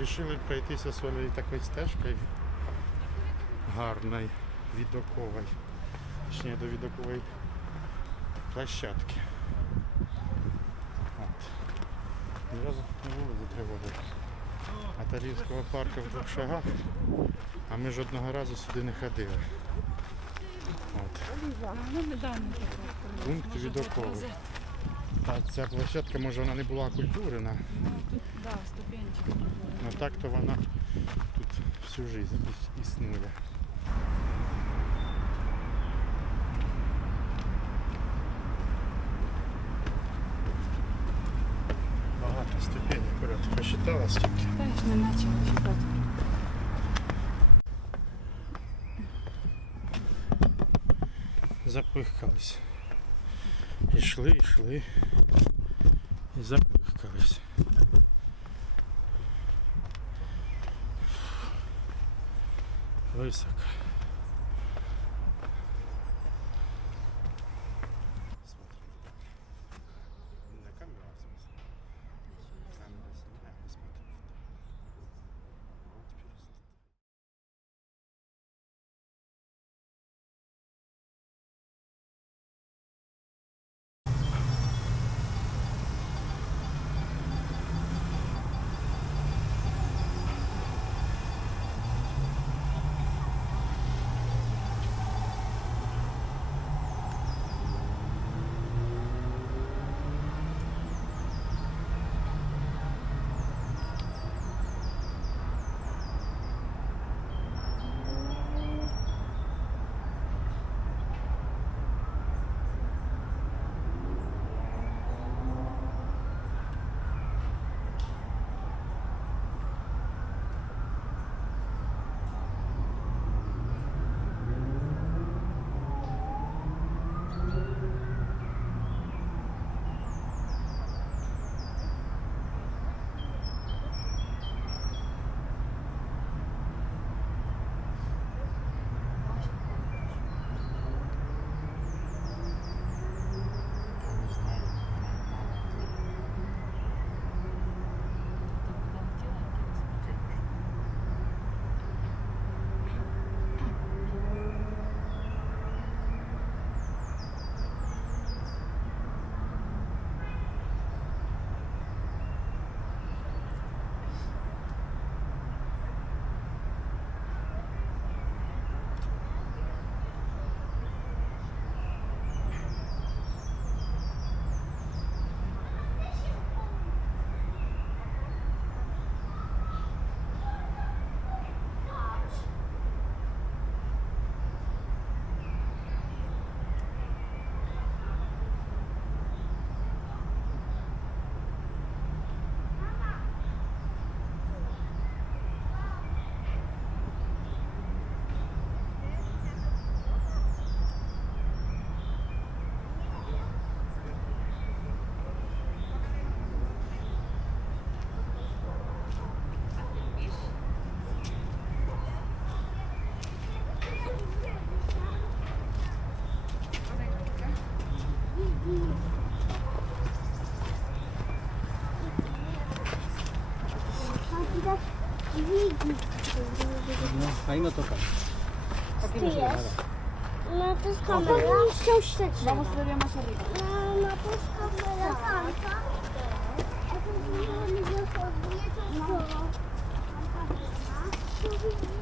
Рішили пройтися своєю такою стежкою гарною, відоковою. Точніше до відокової площадки. От. Ні разу не було за тривогою. А Тарівського парку в двох шагах, а ми жодного разу сюди не ходили. От. Ну. Пункт відоковий. Та ця площадка, може вона не була культурна, Ну, тут, да, ступенечки. але так то вона тут всю життя іс- існує. Багато ступеней, коротко, посчитала стільки. Не почала читати. Запихкались. Ішли, йшли і запихкались. Високо. Saindo. Aqui não. Na tus kamerach. Powinni. Vamos zrobię maszerika. Na tus kamerach. Ja to.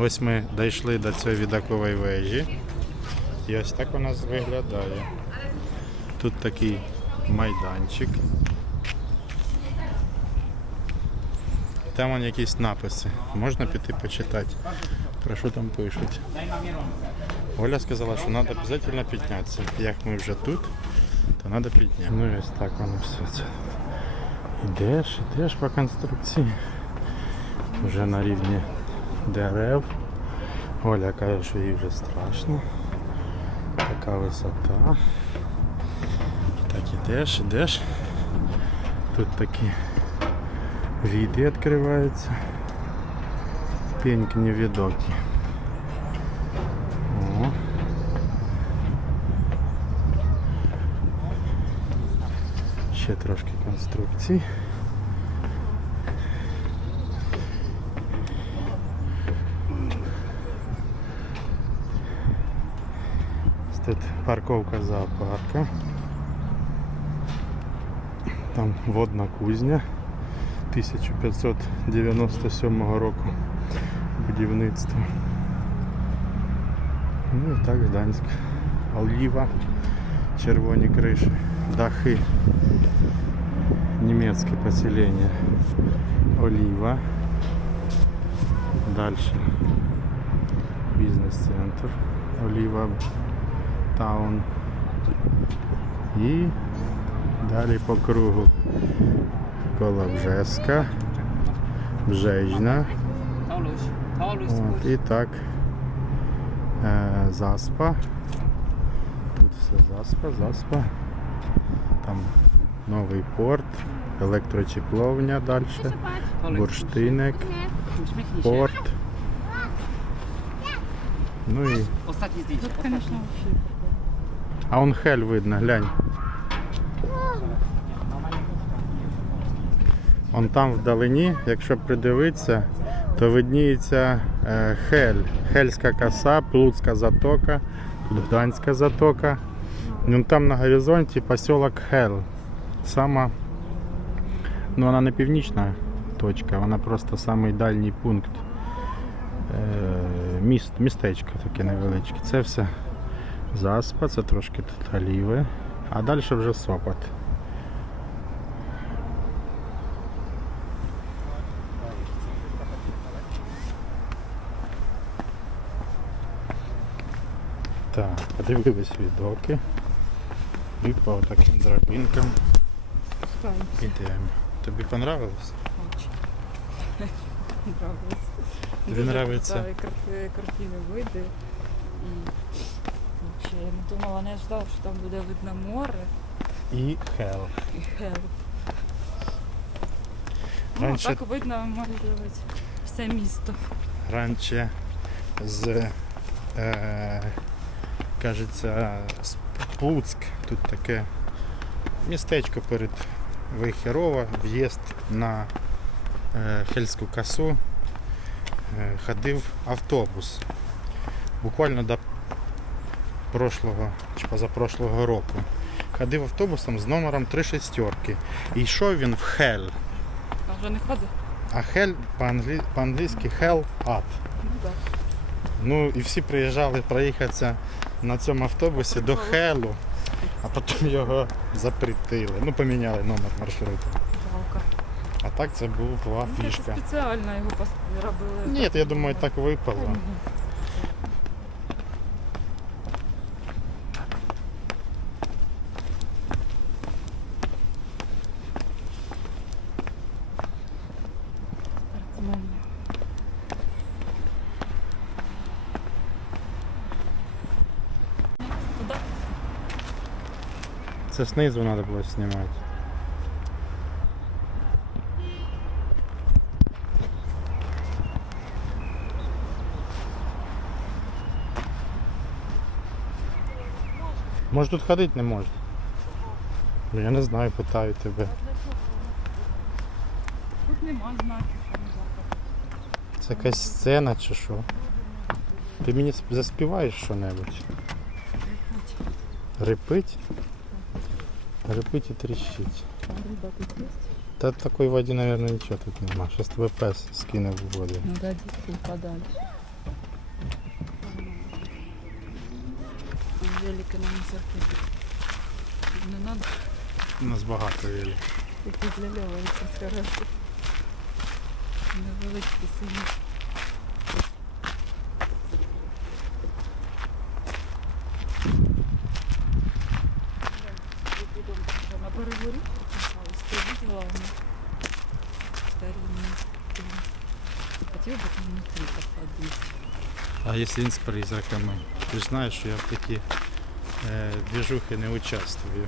Ось ми дійшли до цієї відакової вежі. І ось так у нас виглядає. Тут такий майданчик. Там вон якісь написи. Можна піти почитати, про що там пишуть. Оля сказала, що треба обов'язково піднятися. Як ми вже тут, то треба піднятися. Ну і ось так воно все це. Ідеш, ідеш по конструкції. Вже на рівні дерев. Оля каже, що їй вже страшно. Така висота. Так ідеш, ідеш. Тут такі види відкриваються. Пенькні відоки. О. Ще трошки конструкцій. Тут парковка зоопарка. Там водна кузня 1597 року будівництва. Ну і так Гданськ. Оліва, червоні криші, дахи. Німецьке поселення. Оліва. Дальше бізнес-центр. Оліва Таун. І далі по кругу коло Бжеска, Бжежна. От, і так е, Заспа. Тут все Заспа, Заспа. Там новий порт, електрочепловня далі, бурштиник, порт. Ну і. Тут, звісно. А он хель видно, глянь. Он там вдалині, якщо придивитися, то видніється е, хель. Хельська коса, Плутська затока, тут Гданська затока. Ну, там на горизонті поселок Хел. Сама, ну вона не північна точка, вона просто самий дальній пункт. Е, міст, містечко таке невеличке. Це все Заспа, це трошки тут оліви, а далі вже сопот. Так, подивились відоки. І по таким драбинкам Справді, йдемо. Тобі понравилось? очень. Нравилось. Тобі Дуже нравиться? красиві карти- картини види. І вообще, я не думала, не ждав, що там буде видно море І хел. і хел. Ну, так видно ось все місто. раніше з, е, кажеться, з Плуцьк. Тут таке містечко перед Вихерова, в'їзд на е, Хельську косу. Е, ходив автобус. Буквально до прошлого чи позапрошлого року. Ходив автобусом з номером 3 шестерки. І йшов він в Хель. А вже не ходить? А Хель по-англі- по-англійськи Hell Ад. Ну так. Ну і всі приїжджали проїхатися на цьому автобусі до Хелу, а потім його запретили. Ну, поміняли номер маршруту. Жалко. А так це була Ну, це фішка. спеціально його робили. Ні, я думаю, так випало. це снизу треба було знімати. Може тут ходити не можна? Я не знаю, питаю тебе. Тут нема знаків, що не завтра. Це якась сцена чи що? Ти мені заспіваєш що небудь? Репить? Рипить і тріщить. А риба тут є? Та такої воді, мабуть, нічого тут нема. Щас тебе пес скине в воду. Ну да, дійсно подальше. Велики нам церкви. Не надо, У нас багато вілі. які для Льова якось хороші. Невеличкі сині. А якщо він з призраками? Ти ж знаєш, що я в такі е, двіжухи не участвую.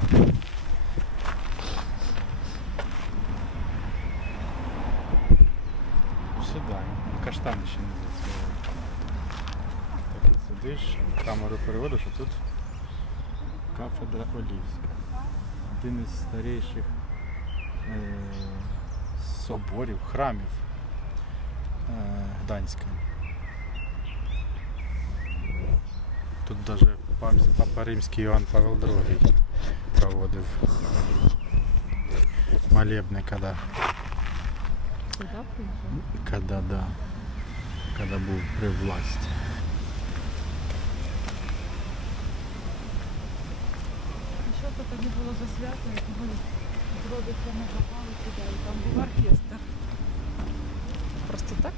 Сюди, каштани ще не зацвіли. Сидиш, камеру переводиш, а тут кафедра Олівська. Один із старіших е, соборів, храмів е, Гданська. Тут даже пам- Папа Римський Іван Павел II проводив молебны, когда, Сюди приїжджав? когда, да, когда був при власті. І що то тоді було за свято, як ми з родичами попали туди, і там був оркестр. Просто так